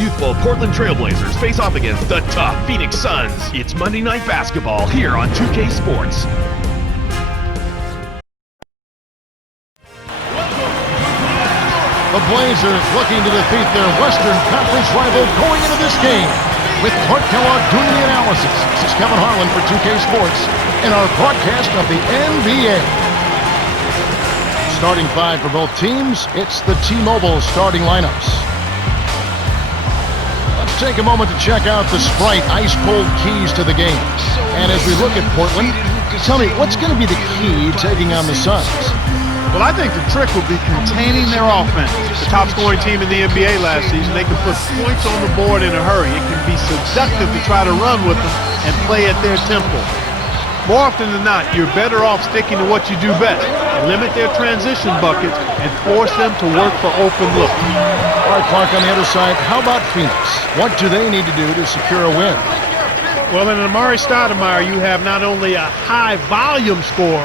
youthful Portland Trailblazers face off against the tough Phoenix Suns. It's Monday Night Basketball here on 2K Sports. The Blazers looking to defeat their Western Conference rival going into this game. With Clark Kellogg doing the analysis, this is Kevin Harlan for 2K Sports in our broadcast of the NBA. Starting five for both teams, it's the T-Mobile starting lineups. Let's take a moment to check out the Sprite ice-cold keys to the game. And as we look at Portland, tell me, what's going to be the key taking on the Suns? Well, I think the trick will be containing their offense. The top scoring team in the NBA last season, they can put points on the board in a hurry. It can be seductive to try to run with them and play at their tempo. More often than not, you're better off sticking to what you do best. Limit their transition buckets and force them to work for open looks. All right, Clark, on the other side, how about Phoenix? What do they need to do to secure a win? Well, in Amari Stoudemire, you have not only a high volume scorer,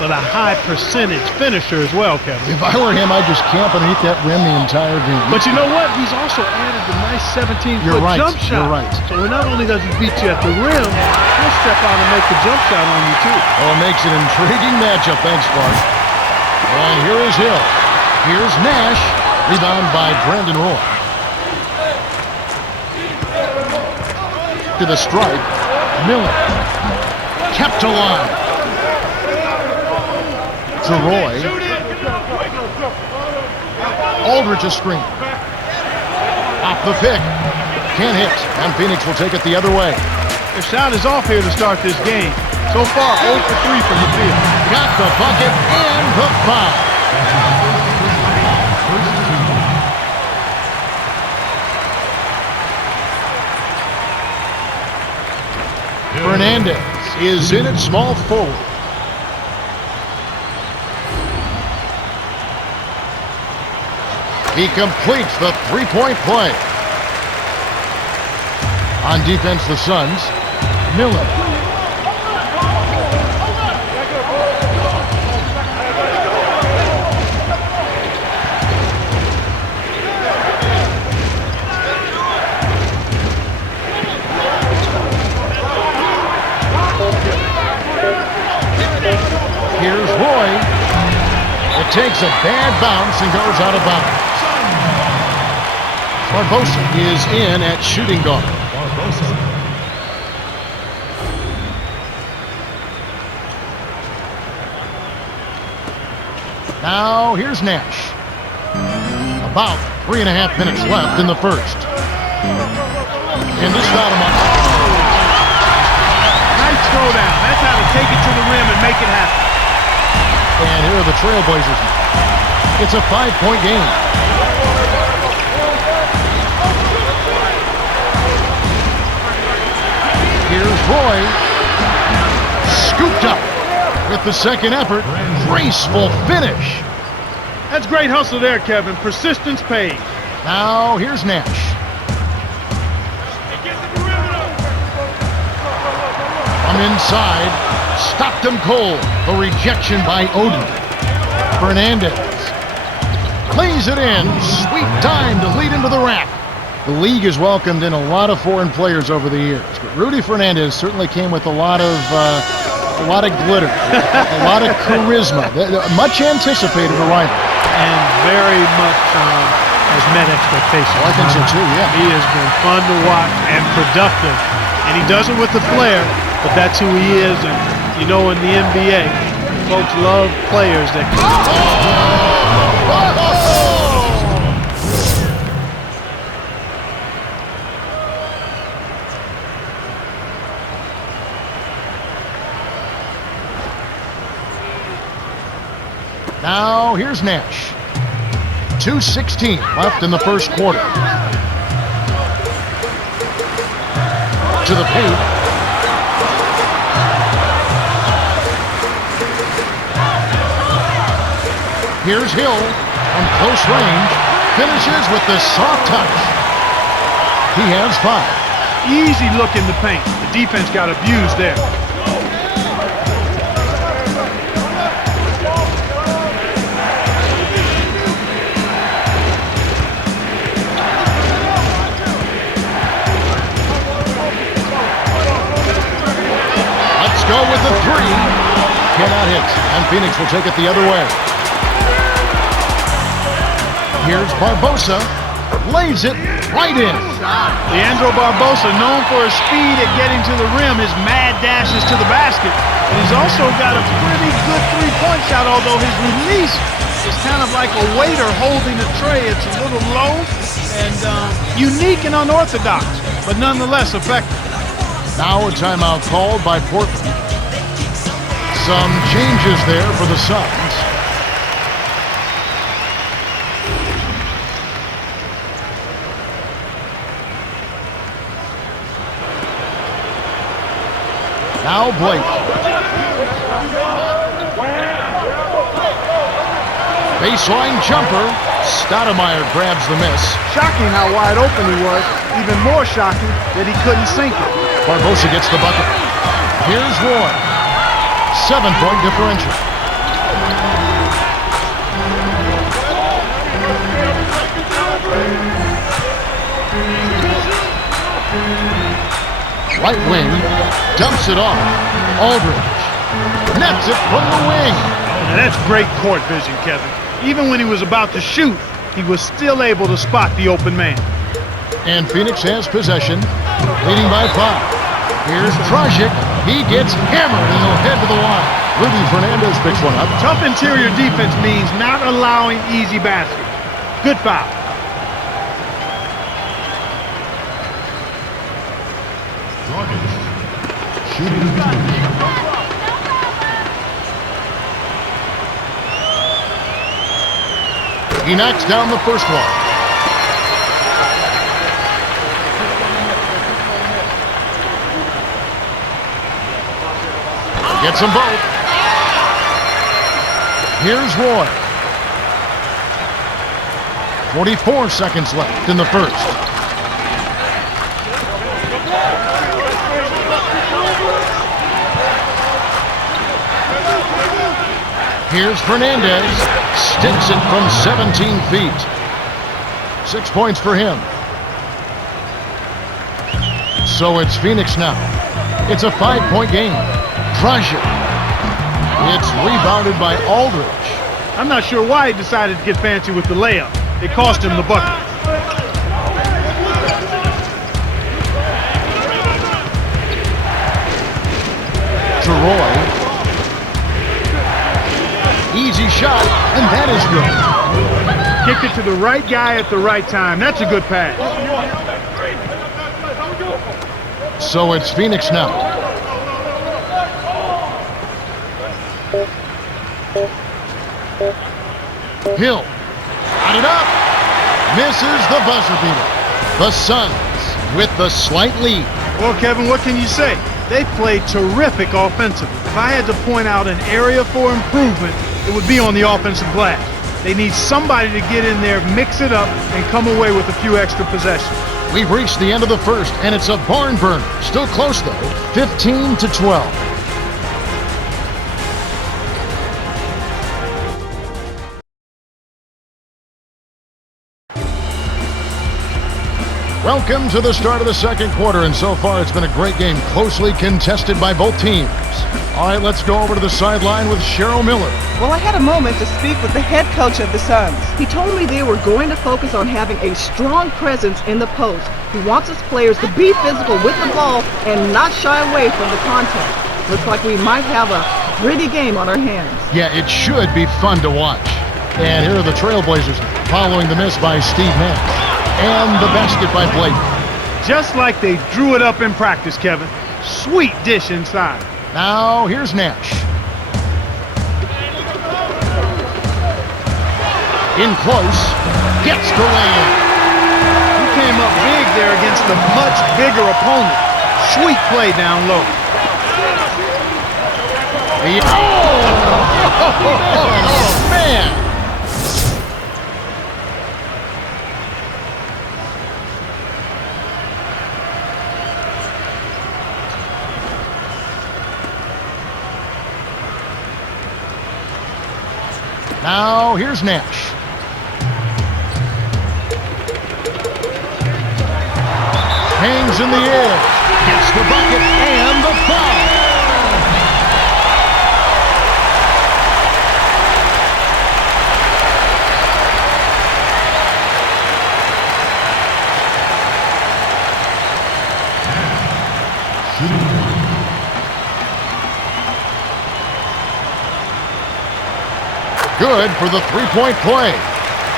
but a high percentage finisher as well, Kevin. If I were him, I'd just camp underneath that rim the entire game. But you know what? He's also added the nice 17-foot jump shot. You're right. So not only does he beat you at the rim, he'll step out and make the jump shot on you, too. Oh, it makes an intriguing matchup. Thanks, Clark. And here is Hill. Here's Nash. Rebound by Brandon Roy. To the stripe. Miller. Kept alive. To Roy. Aldridge a screen. Off the pick. Can't hit. And Phoenix will take it the other way. The shot is off here to start this game. So far, 0 for 3 from the field. Got the bucket and the foul. Fernandez is in at small forward. He completes the three-point play. On defense, the Suns. Miller. Here's Roy. It takes a bad bounce and goes out of bounds. Barbosa is in at shooting guard. Now here's Nash. About 3.5 minutes left in the first. And this Stoudemire. Nice throwdown. That's how to take it to the rim and make it happen. And here are the Trailblazers. It's a 5-point game. Here's Roy. Scooped up with the second effort. Graceful finish. That's great hustle there, Kevin. Persistence pays. Now here's Nash. From inside. Stopped him cold. The rejection by Odin. Fernandez. Lays it in. Sweet time to lead into the rack. The league has welcomed in a lot of foreign players over the years, but Rudy Fernandez certainly came with a lot of glitter, a lot of charisma, much anticipated arrival, and very much has met expectations. Well, I think so too. Yeah, he has been fun to watch and productive, and he does it with the flair. But that's who he is, and you know, in the NBA, folks love players that can. Now here's Nash. 2:16 left in the first quarter. To the paint. Here's Hill from close range. Finishes with the soft touch. He has 5. Easy look in the paint. The defense got abused there. with the three. Cannot hit, and Phoenix will take it the other way. Here's Barbosa. Lays it right in. Leandro Barbosa, known for his speed at getting to the rim, his mad dashes to the basket. And he's also got a pretty good three-point shot, although his release is kind of like a waiter holding a tray. It's a little low and unique and unorthodox, but nonetheless effective. Now a timeout called by Portland. Some changes there for the Suns. Now Blake. Baseline jumper. Stoudemire grabs the miss. Shocking how wide open he was. Even more shocking that he couldn't sink it. Barbosa gets the bucket. Here's Roy. 7-point differential. Right wing, dumps it off. Aldridge nets it from the wing. And that's great court vision, Kevin. Even when he was about to shoot, he was still able to spot the open man. And Phoenix has possession, leading by 5. Here's Dragic. He gets hammered and he'll head to the line. Rudy Fernandez picks one up. Tough interior defense means not allowing easy baskets. Good foul. Shooting. He knocks down the first one. Gets them both. Here's Roy. 44 seconds left in the first. Here's Fernandez. Sticks it from 17 feet. 6 points for him. So it's Phoenix now. It's a 5-point game. Dragic. It's rebounded by Aldridge. I'm not sure why he decided to get fancy with the layup. It cost him the bucket. To Roy. Easy shot, and that is good. Kicked it to the right guy at the right time. That's a good pass. So it's Phoenix now. Hill. Got it up. Misses the buzzer beater. The Suns with the slight lead. Well, Kevin, what can you say? They played terrific offensively. If I had to point out an area for improvement, it would be on the offensive glass. They need somebody to get in there, mix it up, and come away with a few extra possessions. We've reached the end of the first, and it's a barn burner. Still close, though. 15-12. Welcome to the start of the second quarter, and so far it's been a great game, closely contested by both teams. All right, let's go over to the sideline with Cheryl Miller. Well, I had a moment to speak with the head coach of the Suns. He told me they were going to focus on having a strong presence in the post. He wants his players to be physical with the ball and not shy away from the contact. Looks like we might have a gritty game on our hands. Yeah, it should be fun to watch. And here are the Trailblazers following the miss by Steve Nash. And the basket by Blake. Just like they drew it up in practice, Kevin. Sweet dish inside. Now, here's Nash. In close. Gets the lay-in. He came up big there against a much bigger opponent. Sweet play down low. Oh, man. Now, here's Nash. Hangs in the air. Gets the bucket and the foul. good for the three-point play.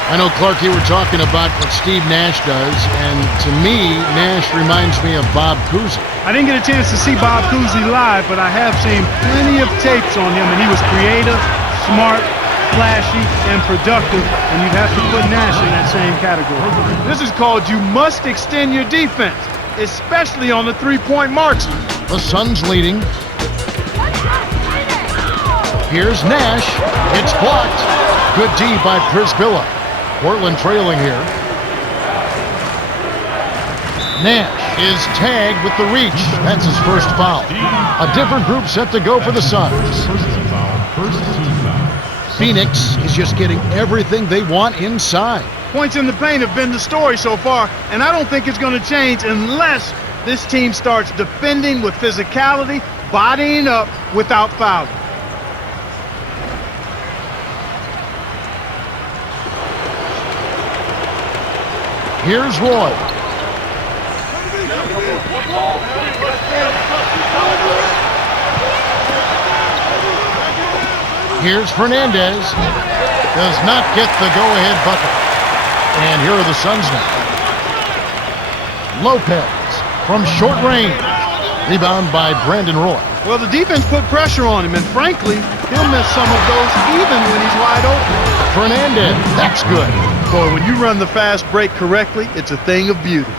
I know, Clark, you were talking about what Steve Nash does, and to me, Nash reminds me of Bob Cousy. I didn't get a chance to see Bob Cousy live, but I have seen plenty of tapes on him, and he was creative, smart, flashy, and productive, and you'd have to put Nash in that same category. This is called you must extend your defense, especially on the three-point marks. The Suns leading. Here's Nash. It's blocked. Good D by Prisbilla. Portland trailing here. Nash is tagged with the reach. That's his first foul. A different group set to go for the Suns. Phoenix is just getting everything they want inside. Points in the paint have been the story so far, and I don't think it's going to change unless this team starts defending with physicality, bodying up without fouling. Here's Roy. Here's Fernandez. Does not get the go-ahead bucket. And here are the Suns now. Lopez from short range. Rebound by Brandon Roy. Well, the defense put pressure on him, and frankly, he'll miss some of those even when he's wide open. Fernandez, that's good. Boy, when you run the fast break correctly, it's a thing of beauty.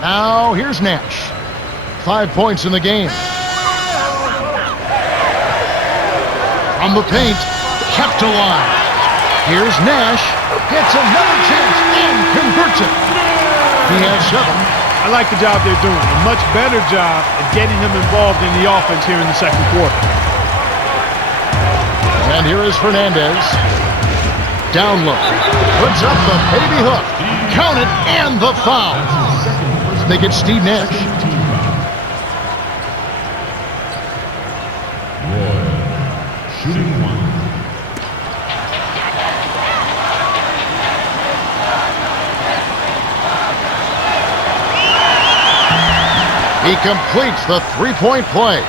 Now, here's Nash. 5 points in the game. From the paint, kept alive. Here's Nash. Gets another chance and converts it. He has 7. I like the job they're doing. A much better job of getting him involved in the offense here in the second quarter. And here is Fernandez. Down low. Puts up the baby hook. Count it and the foul. They get Steve Nash. Shooting 1. He completes the three-point play.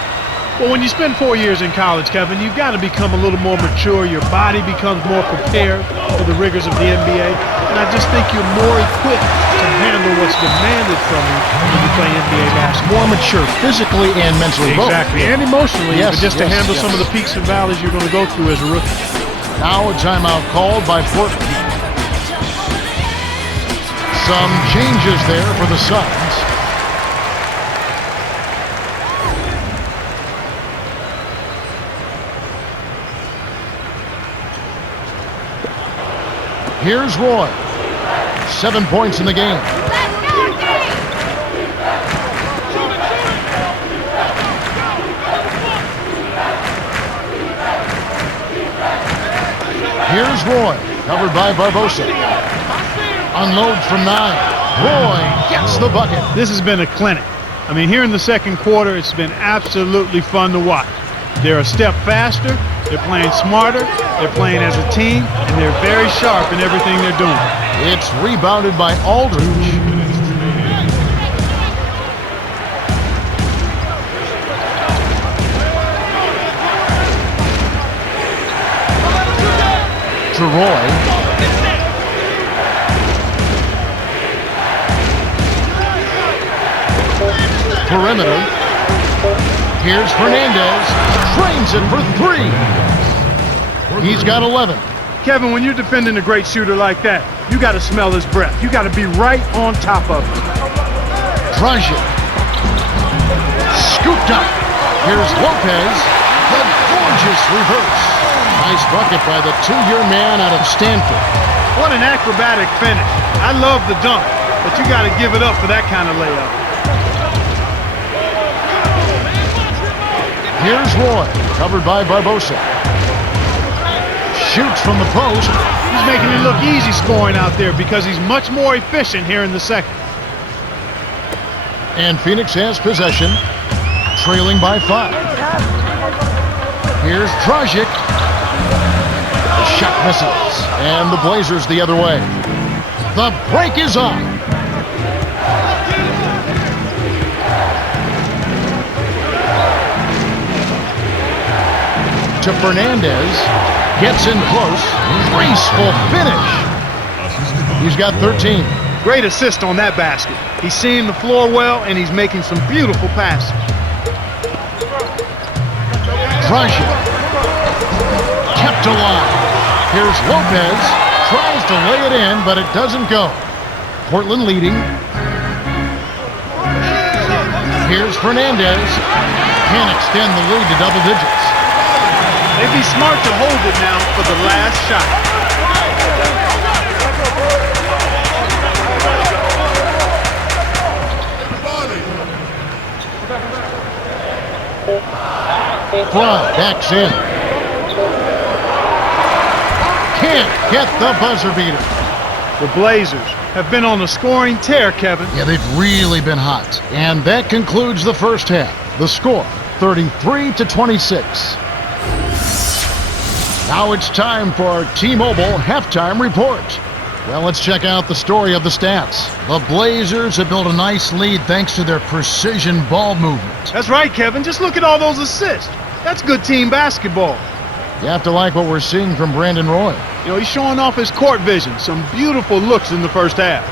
Well, when you spend 4 years in college, Kevin, you've got to become a little more mature. Your body becomes more prepared for the rigors of the NBA. And I just think you're more equipped to handle what's demanded from you when you play NBA basketball. More mature physically and mentally both. Exactly, and emotionally, Yes, but just to yes, handle yes. some of the peaks and valleys you're going to go through as a rookie. Now a timeout called by Portland. Some changes there for the Suns. Here's Roy. 7 points in the game. Here's Roy, covered by Barbosa. Unload from 9. Roy gets the bucket. This has been a clinic. I mean, here in the second quarter, it's been absolutely fun to watch. They're a step faster, they're playing smarter, they're playing as a team, and they're very sharp in everything they're doing. It's rebounded by Aldridge. To Roy. Perimeter. Here's Fernandez. Trains it for 3. He's got 11. Kevin, when you're defending a great shooter like that, you got to smell his breath. You got to be right on top of him. Dragic. Scooped up. Here's Lopez. The gorgeous reverse. Nice bucket by the 2-year man out of Stanford. What an acrobatic finish. I love the dunk, but you got to give it up for that kind of layup. Here's Roy, covered by Barbosa. Shoots from the post. He's making it look easy scoring out there because he's much more efficient here in the second. And Phoenix has possession, trailing by 5. Here's Dragic. The shot misses, and the Blazers the other way. The break is on. To Fernandez. Gets in close. Graceful finish. He's got 13. Great assist on that basket. He's seeing the floor well, and he's making some beautiful passes. Dragic. Kept alive. Here's Lopez. Tries to lay it in, but it doesn't go. Portland leading. Here's Fernandez. Can't extend the lead to double digits. They'd be smart to hold it now for the last shot. Front backs in. Can't get the buzzer beater. The Blazers have been on a scoring tear, Kevin. Yeah, they've really been hot. And that concludes the first half. The score, 33-26. Now it's time for our T-Mobile halftime report. Well, let's check out the story of the stats. The Blazers have built a nice lead thanks to their precision ball movement. That's right, Kevin. Just look at all those assists. That's good team basketball. You have to like what we're seeing from Brandon Roy. You know, he's showing off his court vision. Some beautiful looks in the first half.